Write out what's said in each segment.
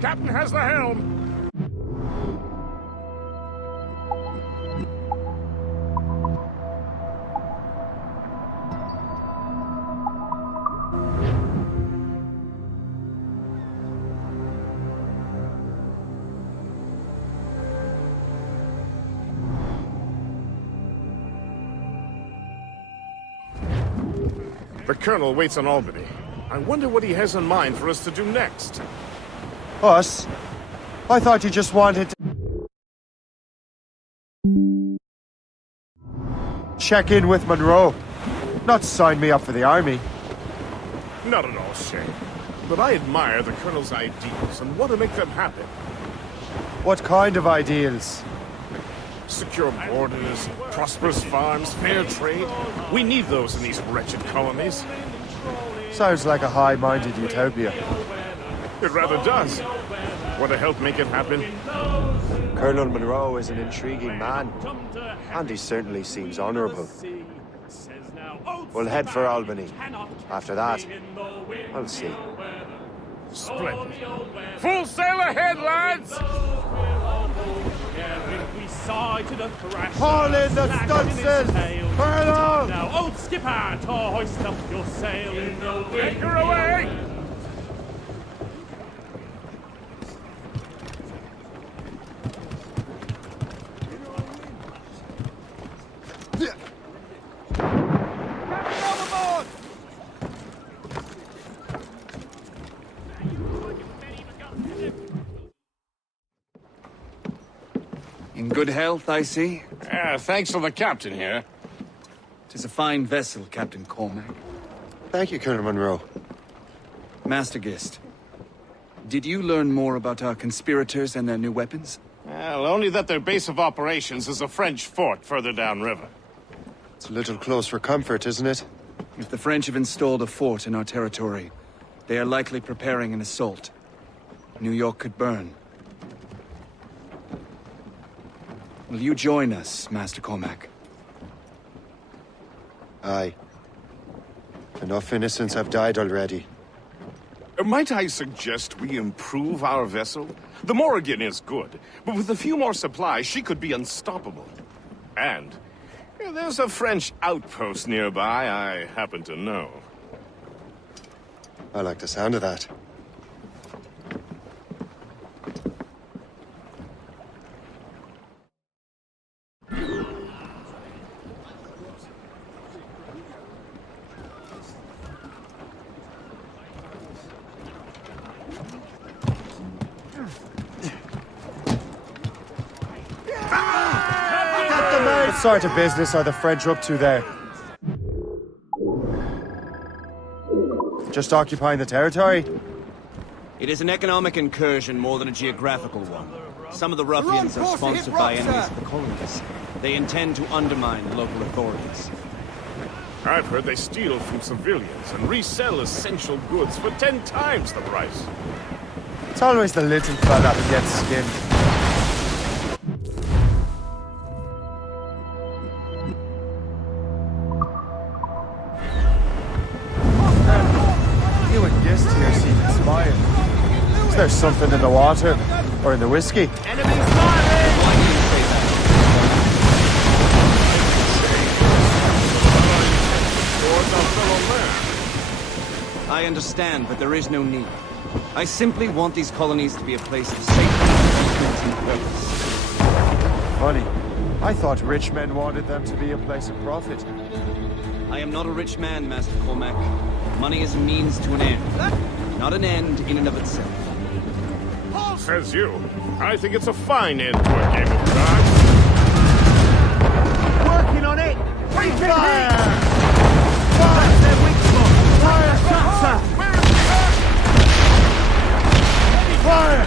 Captain has the helm. The Colonel waits on Albany. I wonder what he has in mind for us to do next. Us? I thought you just wanted to check in with Monroe, not sign me up for the army. Not at all, Shay. But I admire the Colonel's ideals and want to make them happen. What kind of ideals? Secure borders, prosperous farms, fair trade. We need those in these wretched colonies. Sounds like a high-minded utopia. It rather does. Want to help make it happen? Colonel Monroe is an intriguing man, and he certainly seems honorable. We'll head for Albany. After that, I'll see. Splendid. Full sail ahead, lads! Haul in the stunsails! Colonel! Now, old skipper, to hoist up your sail in the wind. Anchor away! In good health, I see. Thanks to the captain here. 'Tis a fine vessel, Captain Cormac. Thank you, Colonel Monroe. Master Gist, did you learn more about our conspirators and their new weapons? Well, only that their base of operations is a French fort further downriver. It's a little close for comfort, isn't it? If the French have installed a fort in our territory, they are likely preparing an assault. New York could burn. Will you join us, Master Cormac? Aye. Enough innocents have died already. Might I suggest we improve our vessel? The Morrigan is good, but with a few more supplies, she could be unstoppable. And there's a French outpost nearby I happen to know. I like the sound of that. What sort of business are the French up to there? Just occupying the territory? It is an economic incursion more than a geographical one. Some of the ruffians are sponsored by enemies of the colonies. They intend to undermine local authorities. I've heard they steal from civilians and resell essential goods for 10 times the price. It's always the little fella who gets skinned. You and Gist here seem inspired. Is there something in the water? Or in the whiskey? Enemies firing! Why do you say that? I understand, but there is no need. I simply want these colonies to be a place of safety, development, and purpose. Funny. I thought rich men wanted them to be a place of profit. I am not a rich man, Master Cormac. Money is a means to an end, not an end in and of itself. Says you. I think it's a fine end to a game of cards. Working on it! Fire! That's their weak spot! Fire shot, sir! Fire!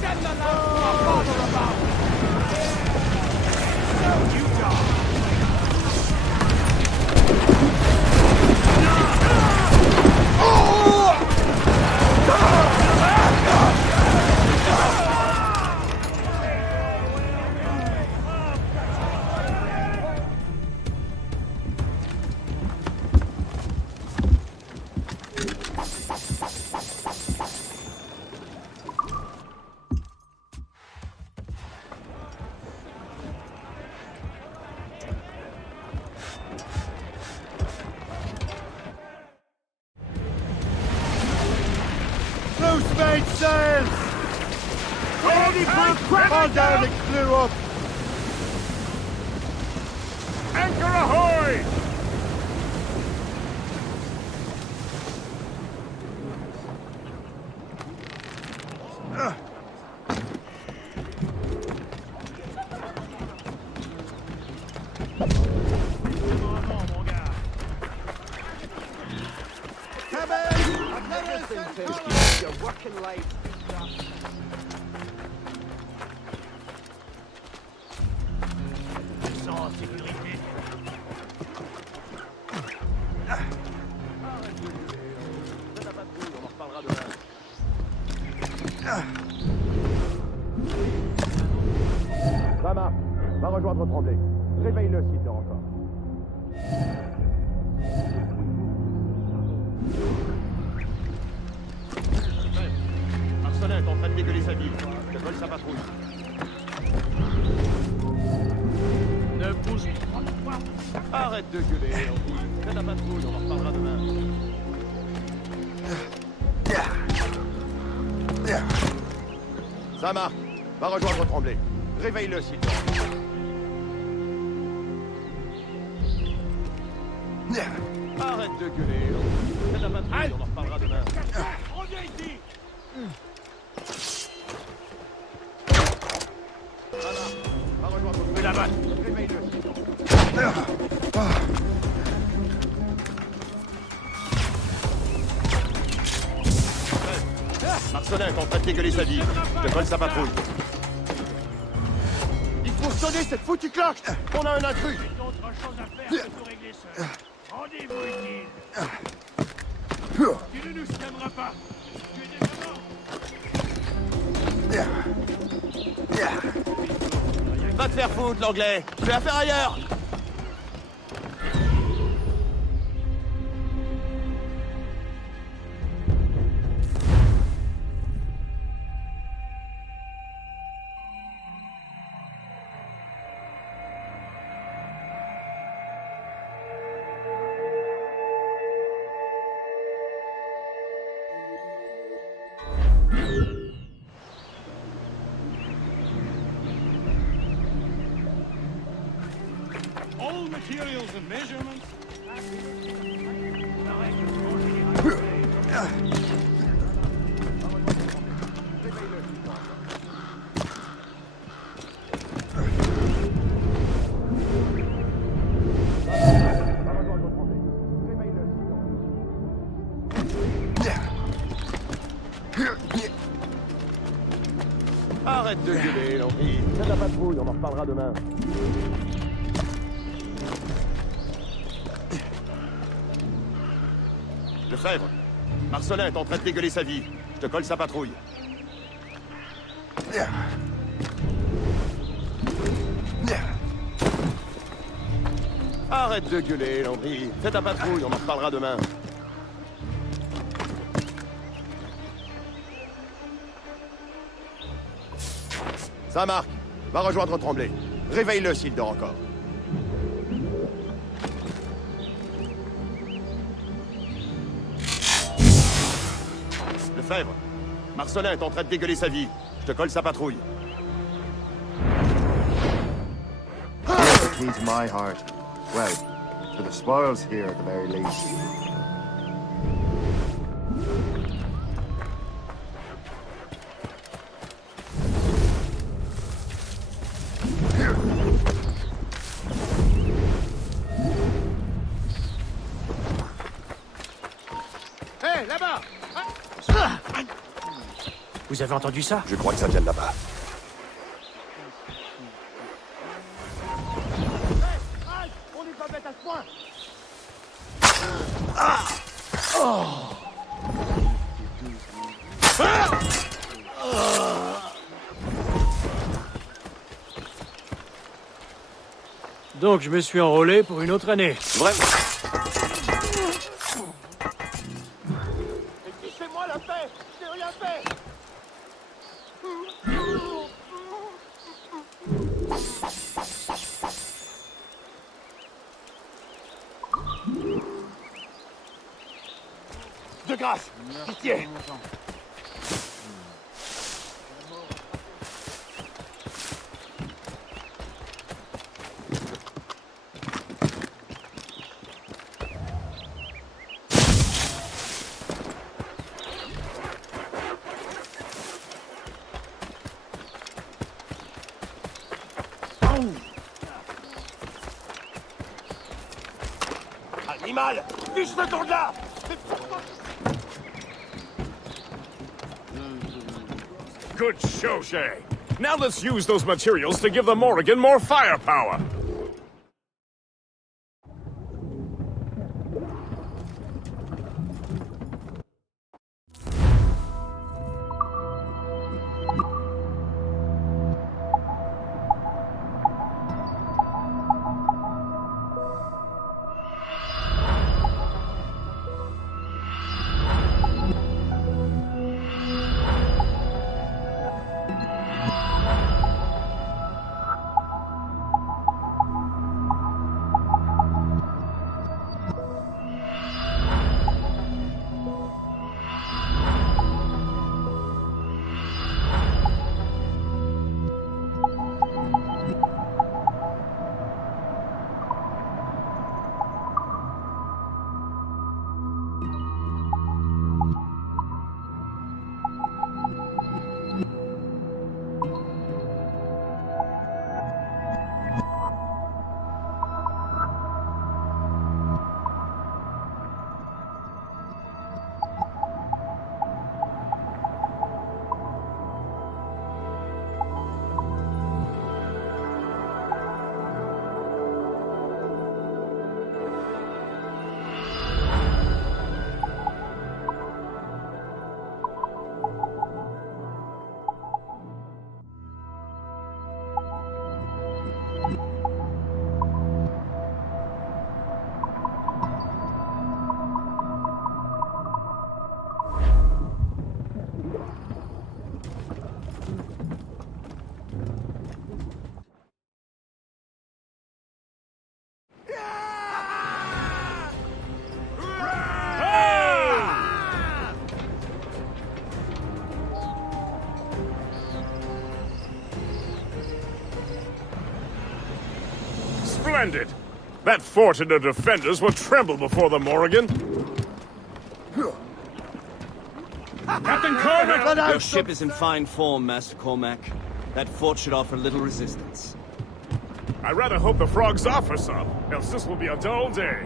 Send the lad to our father about! You die! Right sails! Ready for a crack! All down and clear up! Anchor ahoy! You're working late. Sans sécurité. Rama, va rejoindre Tremblay. Réveille-le s'il dort encore. Marcelin est en train de dégueuler sa ville. Je vole sa patrouille. Ne bouge pas. Arrête de gueuler, Henri. Fais ta patrouille, on en reparlera demain. Ça marche. Va rejoindre Tremblay. Réveille-le s'il dort encore. Arrête de gueuler, Henri. Fais ta patrouille, on en reparlera demain. Reviens ici! Va rejoindre Tremblay. Mets la balle! Réveille-le s'il dort encore. Marcelin est en train de dégueuler sa ville. Je vole sa patrouille. Il faut sonner cette foutue cloche. On a un intrus. J'ai d'autres choses à faire que tout régler seul. Rendez-vous utile. Tu ne nous scanneras pas. Tu es déjà mort. Va te faire foutre, l'anglais. Fais affaire ailleurs. All materials and measurements. Arrête de gueuler, Henri. Fais ta patrouille, on en reparlera demain. Lefebvre, Marcelin est en train de dégueuler sa vie. Je te colle sa patrouille. Arrête de gueuler, Landry. Fais ta patrouille, on en reparlera demain. Ça marque. Va rejoindre Tremblay. Réveille-le s'il dort encore. Lefebvre, Marcelin est en train de dégueuler sa vie. Je te colle sa patrouille. The key to my heart. Well, to the spoils here at the very least. Hé, là-bas! Vous avez entendu ça? Je crois que ça vient de là-bas. On n'est pas bête à ce point! Donc je me suis enrôlé pour une autre année. Vraiment? Fais-moi la paix! J'ai rien fait! De grâce! Pitié! Animal! Fiche le tour de là! Good show, Shay. Now let's use those materials to give the Morrigan more firepower. Splendid! That fort and the defenders will tremble before the Morrigan. Captain Cormac! Your ship is in fine form, Master Cormac. That fort should offer little resistance. I rather hope the frogs offer some, else this will be a dull day.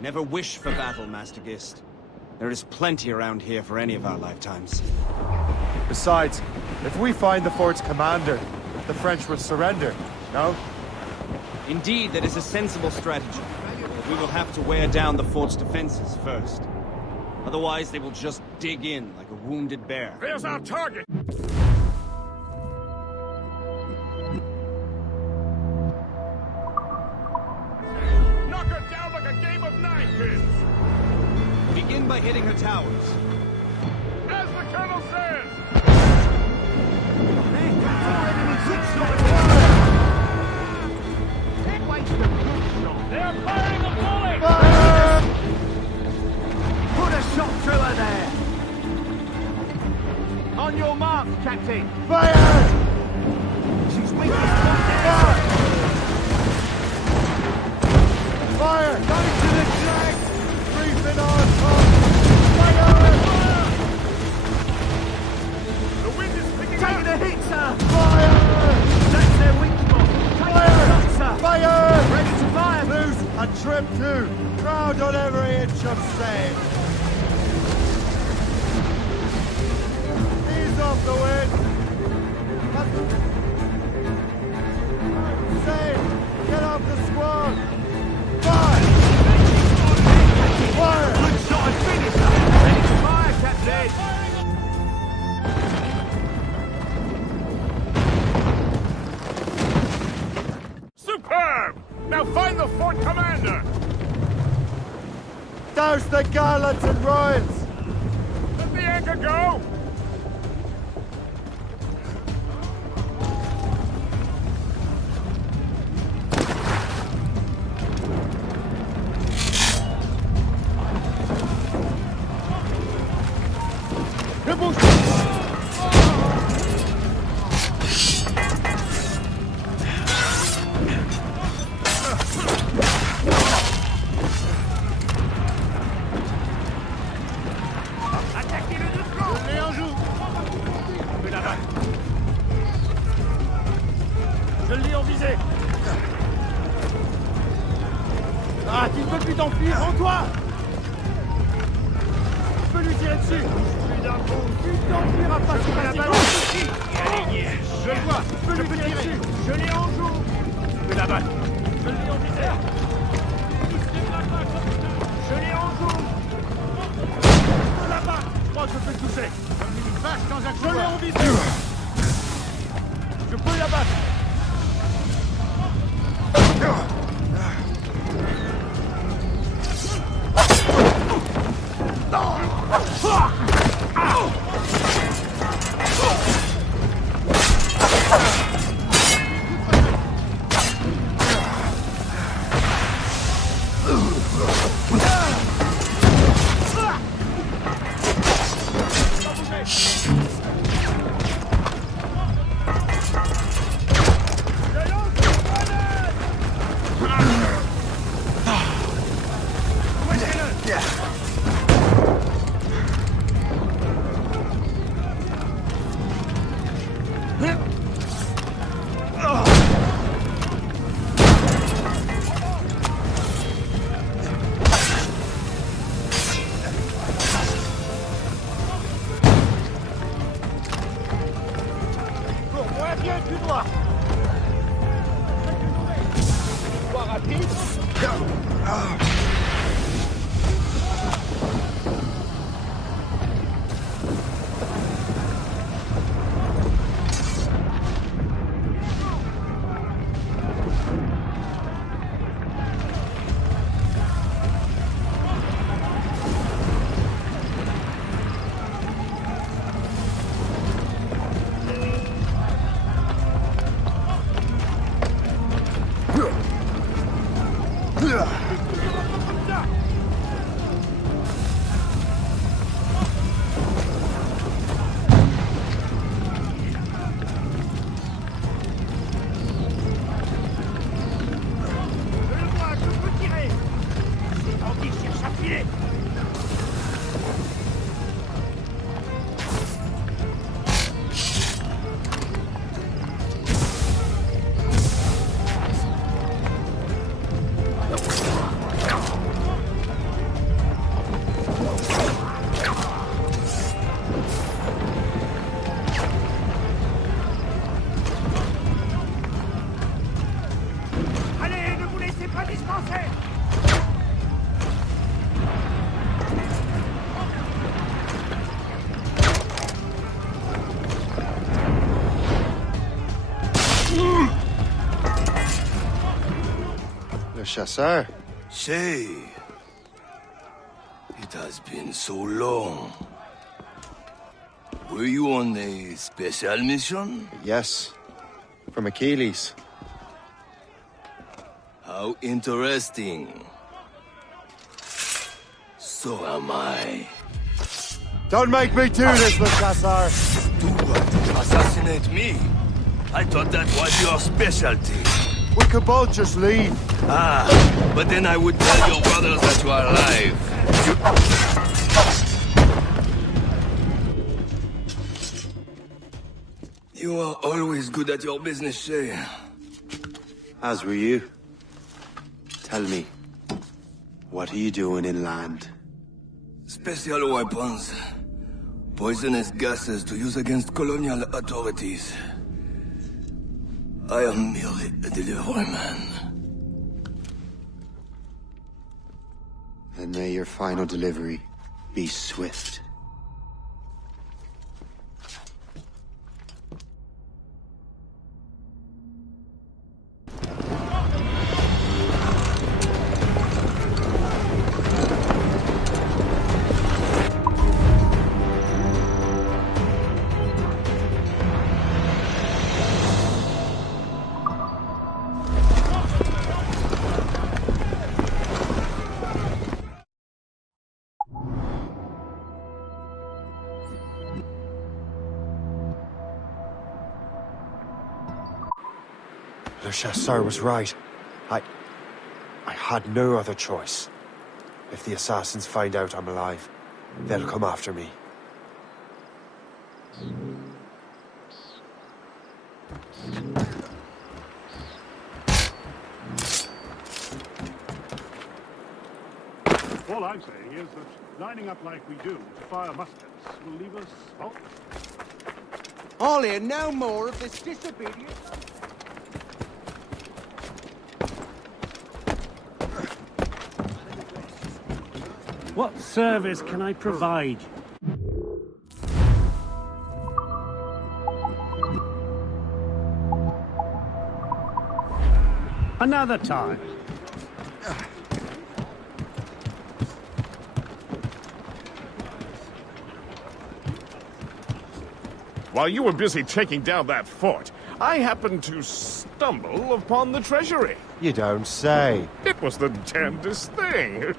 Never wish for battle, Master Gist. There is plenty around here for any of our lifetimes. Besides, if we find the fort's commander, the French will surrender, no? Indeed, that is a sensible strategy. But we will have to wear down the fort's defenses first. Otherwise, they will just dig in like a wounded bear. There's our target! Knock her down like a game of ninepins! Begin by hitting her towers. As the Colonel says! They're firing a bullet! Put a shot through her there! On your mark, Captain! Fire! She's weak as Fire! Going to the track! Briefing on top! Fire! The wind is picking taking up! a hit, sir! Fire! That's their weak spot! Take a shot, sir! Fire! Ready to fire! Loose and trim too! Ground on every inch of sail! Ease off the wind! Sail! Get off the squad! Fire! Fire! Good shot and finish, sir! Ready to fire, Captain! Superb! Now find the fort commander! Douse the gallants and royals! Let the anchor go! batte, il ne veut plus t'enfuir, rends-toi! Je peux lui tirer dessus! Tu t'enfuiras pas sur la balle! Je le vois, je peux lui tirer dessus! Je l'ai en joue! Je peux la battre! Je l'ai en viseur! Je l'ai en joue! Je peux la battre! Je crois que je peux le toucher! Comme une vache dans un couloir! Je l'ai en viseur! Je peux la battre! Chasseur. Say, it has been so long. Were you on a special mission? Yes. From Achilles. How interesting. So am I. Don't make me do this, Le Chasseur! Do what? Assassinate me? I thought that was your specialty. We could both just leave. Ah, but then I would tell your brothers that you are alive. You are always good at your business, Shay. As were you. Tell me, what are you doing inland? Special weapons. Poisonous gases to use against colonial authorities. I am merely a delivery man. Then may your final delivery be swift. Le Chasseur was right. I had no other choice. If the assassins find out I'm alive, they'll come after me. All I'm saying is that lining up like we do to fire muskets will leave us faultless. I'll hear no more of this disobedience. What service can I provide? Another time. While you were busy taking down that fort, I happened to stumble upon the treasury. You don't say. It was the damnedest thing.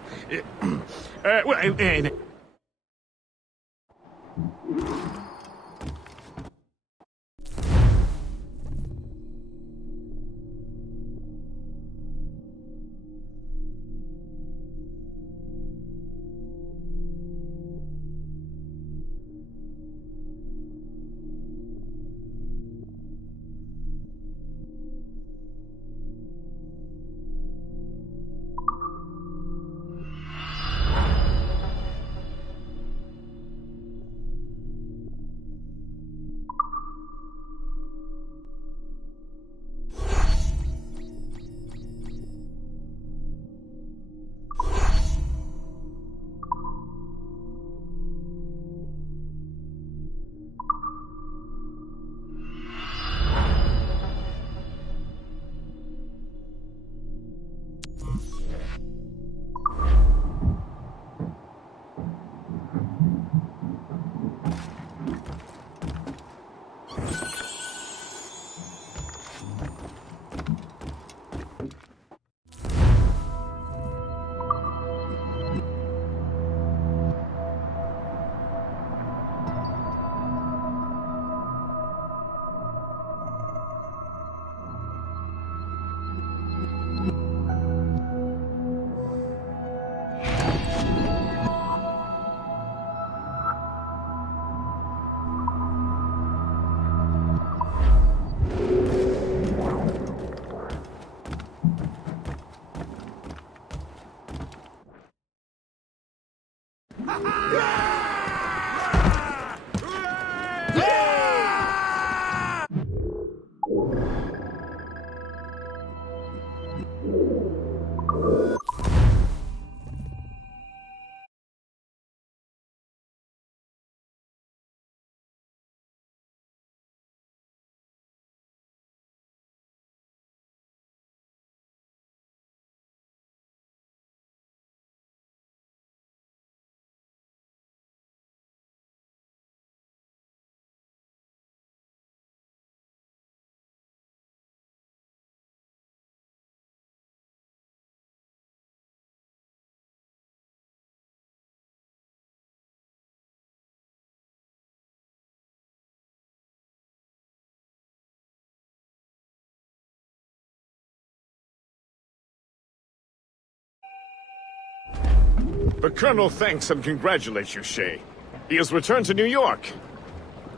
The Colonel thanks and congratulates you, Shay. He has returned to New York.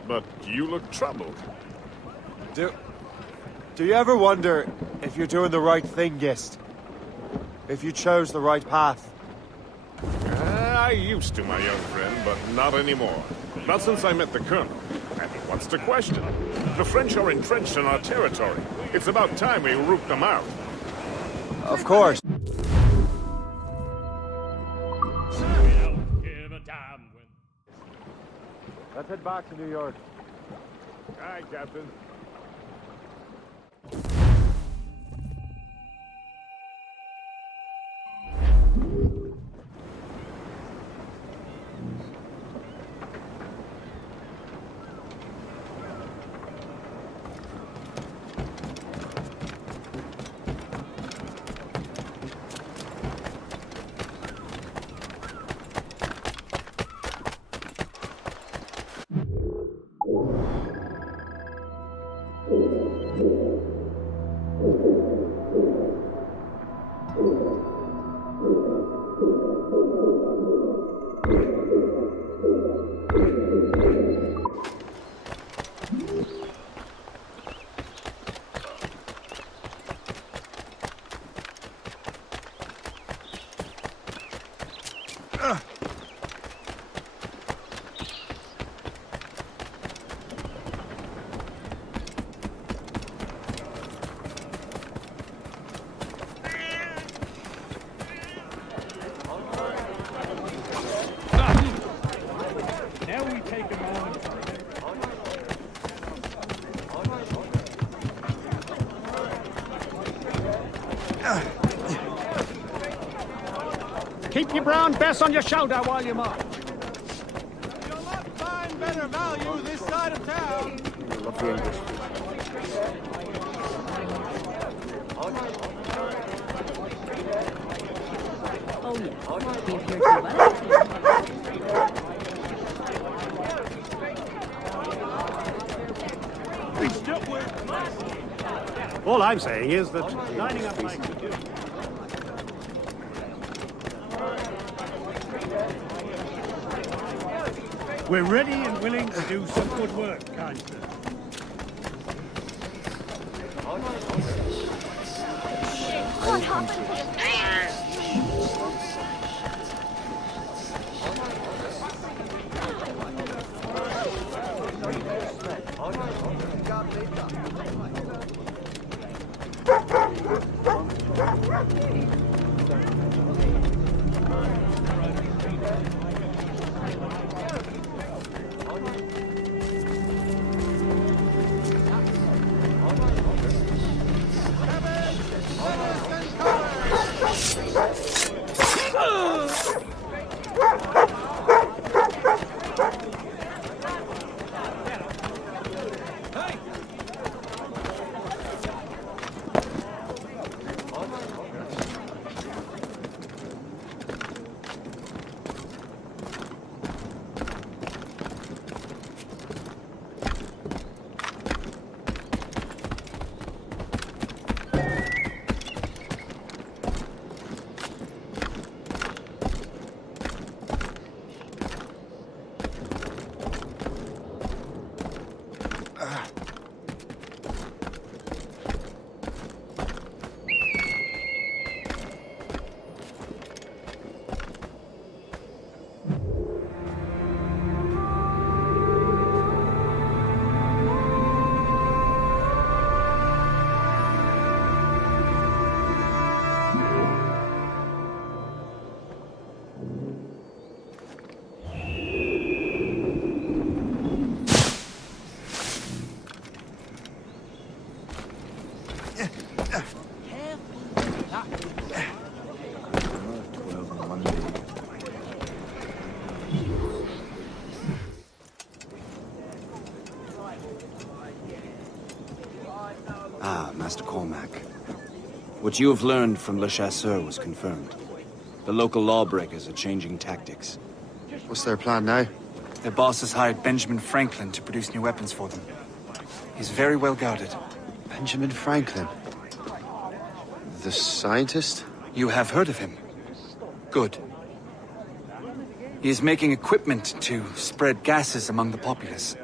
But you look troubled. Do you ever wonder if you're doing the right thing, Gist? If you chose the right path? I used to, my young friend, but not anymore. Not since I met the Colonel. And what's the question? The French are entrenched in our territory. It's about time we root them out. Of course. Let's head back to New York. Aye, Captain. Now we take a moment. Keep your brown vest on your shoulder while you march. You'll not find better value this side of town. Love the English. Oh, yes. Came here to All I'm saying is that lining up like you do. We're ready and willing to do some good work, kind sir. What happened to you? Ah, Master Cormac. What you have learned from Le Chasseur was confirmed. The local lawbreakers are changing tactics. What's their plan now? Their boss has hired Benjamin Franklin to produce new weapons for them. He's very well guarded. Benjamin Franklin? The scientist? You have heard of him? Good. He is making equipment to spread gases among the populace.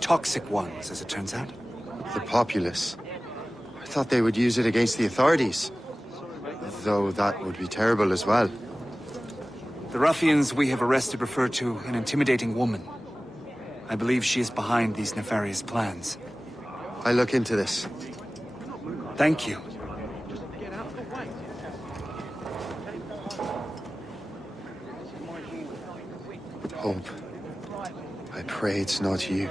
Toxic ones, as it turns out. The populace? I thought they would use it against the authorities. Though that would be terrible as well. The ruffians we have arrested refer to an intimidating woman. I believe she is behind these nefarious plans. I'll look into this. Thank you. Hope. I pray it's not you.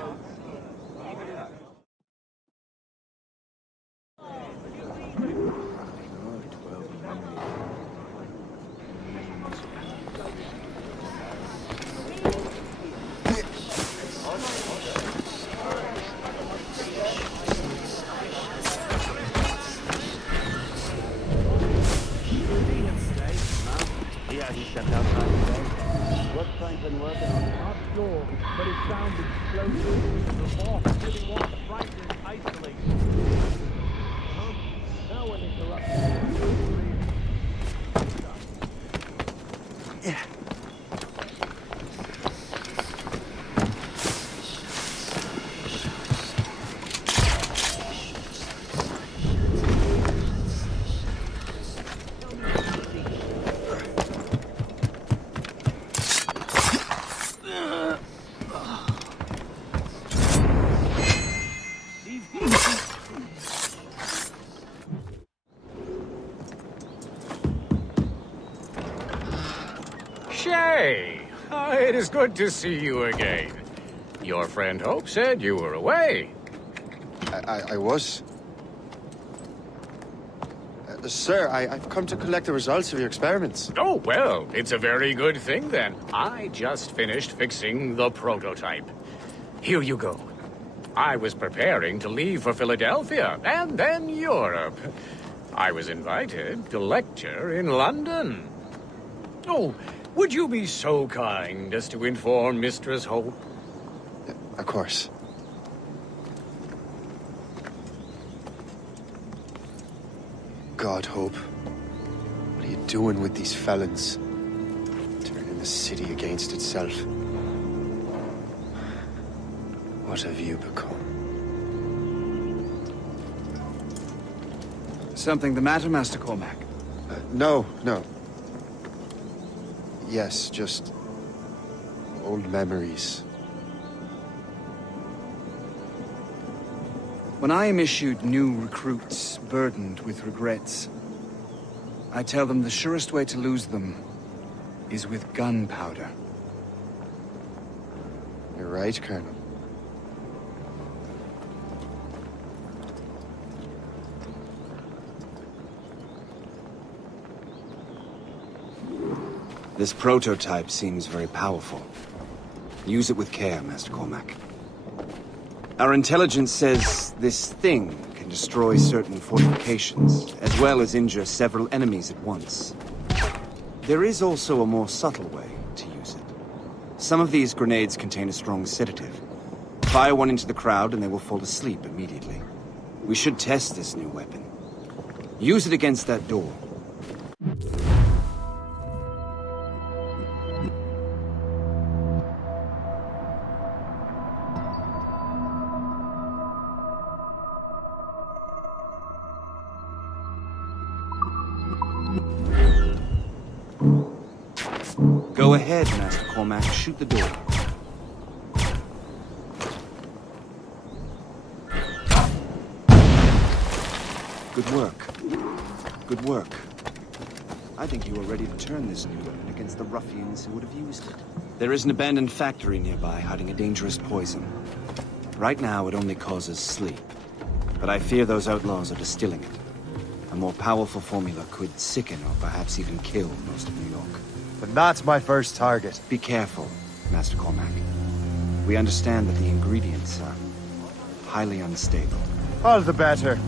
But it sounded explosive. The boss really wants Franklin isolated. No one interrupts. Shay, it is good to see you again. Your friend Hope said you were away. I was. Sir, I've come to collect the results of your experiments. Oh, well, it's a very good thing then. I just finished fixing the prototype. Here you go. I was preparing to leave for Philadelphia, and then Europe. I was invited to lecture in London. Oh, would you be so kind as to inform Mistress Hope? Of course. God, Hope. What are you doing with these felons? Turning the city against itself. What have you become? Something the matter, Master Cormac? No. Yes, just old memories. When I am issued new recruits burdened with regrets, I tell them the surest way to lose them is with gunpowder. You're right, Colonel. This prototype seems very powerful. Use it with care, Master Cormac. Our intelligence says this thing can destroy certain fortifications, as well as injure several enemies at once. There is also a more subtle way to use it. Some of these grenades contain a strong sedative. Fire one into the crowd and they will fall asleep immediately. We should test this new weapon. Use it against that door. Go ahead, Master Cormac. Shoot the door. Good work. Good work. I think you are ready to turn this new weapon against the ruffians who would have used it. There is an abandoned factory nearby hiding a dangerous poison. Right now, it only causes sleep. But I fear those outlaws are distilling it. A more powerful formula could sicken or perhaps even kill most of New York. But that's my first target. Be careful, Master Cormac. We understand that the ingredients are highly unstable. All the better.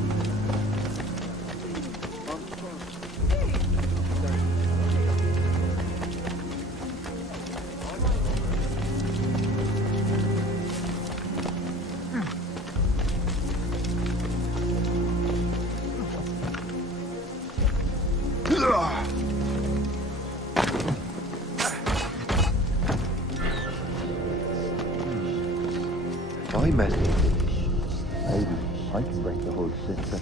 I met Maybe I can break the whole system.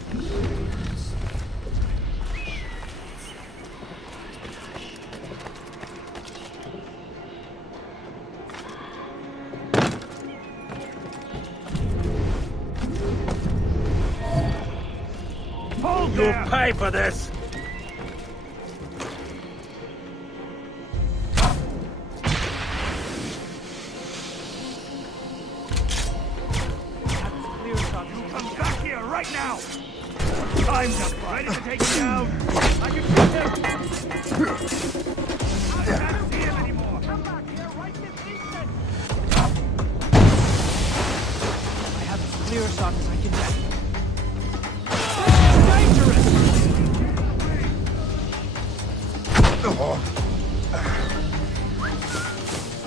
Hold there! You'll pay for this! Right now! Time's up! Ready to take him down! I can shoot him! I can't see him anymore! Come back here right this instant! I have as clear a shot as I can get. Dangerous!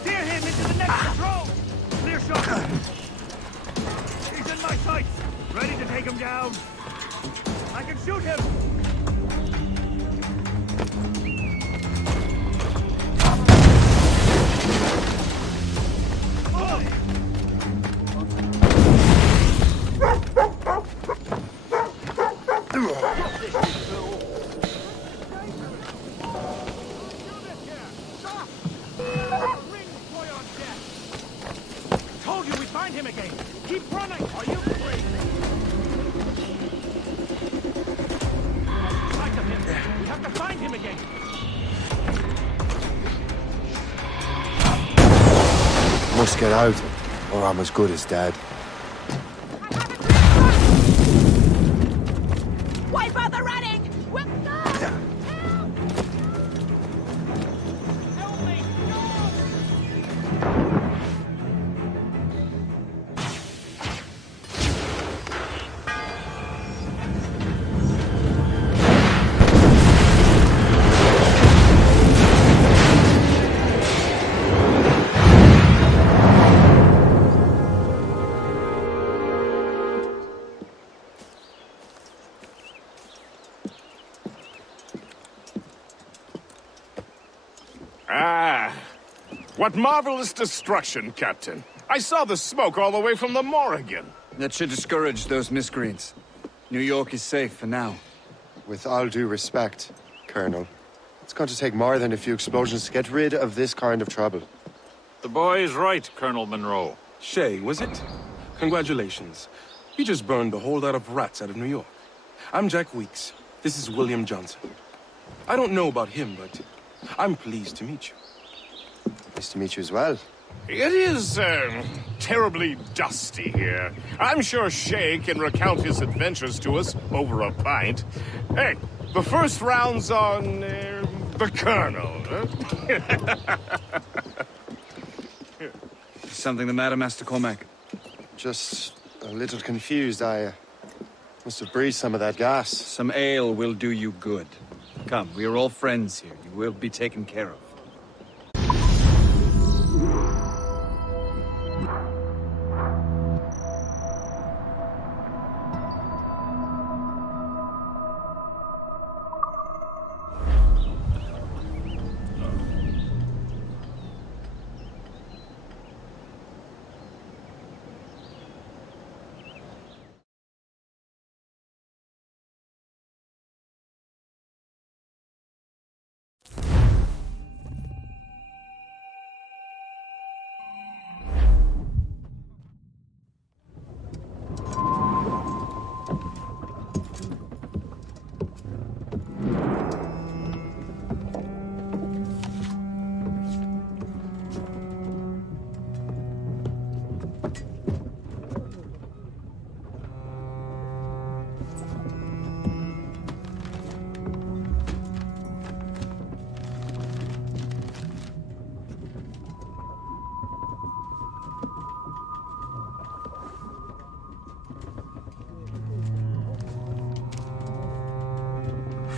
Steer him into the next patrol! Clear shot! He's in my sights! Ready to take him down! I can shoot him! Told you we'd find him again! Keep running! Are you crazy? We have to find him again! just get out, or I'm as good as dead. Why bother running? We'll What marvelous destruction, Captain. I saw the smoke all the way from the Morrigan. That should discourage those miscreants. New York is safe for now. With all due respect, Colonel, it's going to take more than a few explosions to get rid of this kind of trouble. The boy is right, Colonel Monroe. Shay, was it? Congratulations. You just burned a whole lot of rats out of New York. I'm Jack Weeks. This is William Johnson. I don't know about him, but I'm pleased to meet you. Nice to meet you as well. It is, terribly dusty here. I'm sure Shay can recount his adventures to us over a pint. Hey, the first round's on, the Colonel, huh? Something the matter, Master Cormac? Just a little confused. I must have breathed some of that gas. Some ale will do you good. Come, we are all friends here. You will be taken care of.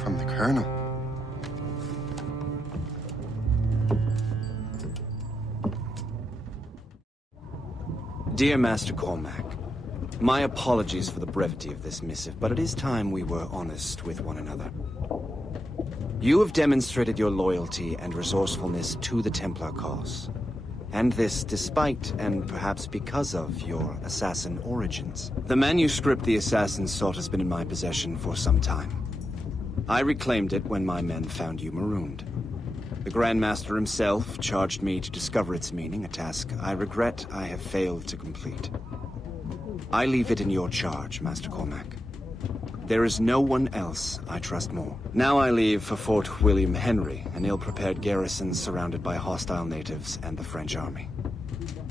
From the Colonel. Dear Master Cormac, my apologies for the brevity of this missive, but it is time we were honest with one another. You have demonstrated your loyalty and resourcefulness to the Templar cause. And this despite, and perhaps because of, your assassin origins. The manuscript the assassin sought has been in my possession for some time. I reclaimed it when my men found you marooned. The Grand Master himself charged me to discover its meaning, a task I regret I have failed to complete. I leave it in your charge, Master Cormac. There is no one else I trust more. Now I leave for Fort William Henry, an ill-prepared garrison surrounded by hostile natives and the French army.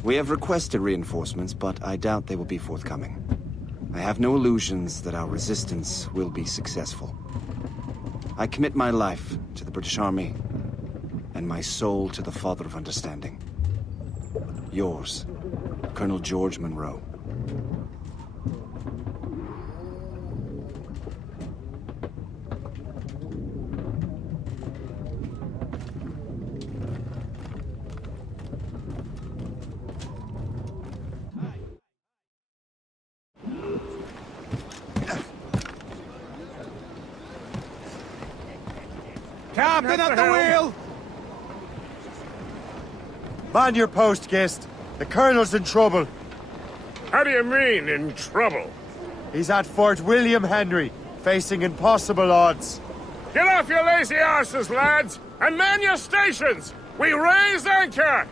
We have requested reinforcements, but I doubt they will be forthcoming. I have no illusions that our resistance will be successful. I commit my life to the British Army, and my soul to the Father of Understanding. Yours, Colonel George Monroe. Captain at the wheel! Man your post, Gist. The Colonel's in trouble. How do you mean, in trouble? He's at Fort William Henry, facing impossible odds. Get off your lazy arses, lads, and man your stations! We raise anchor!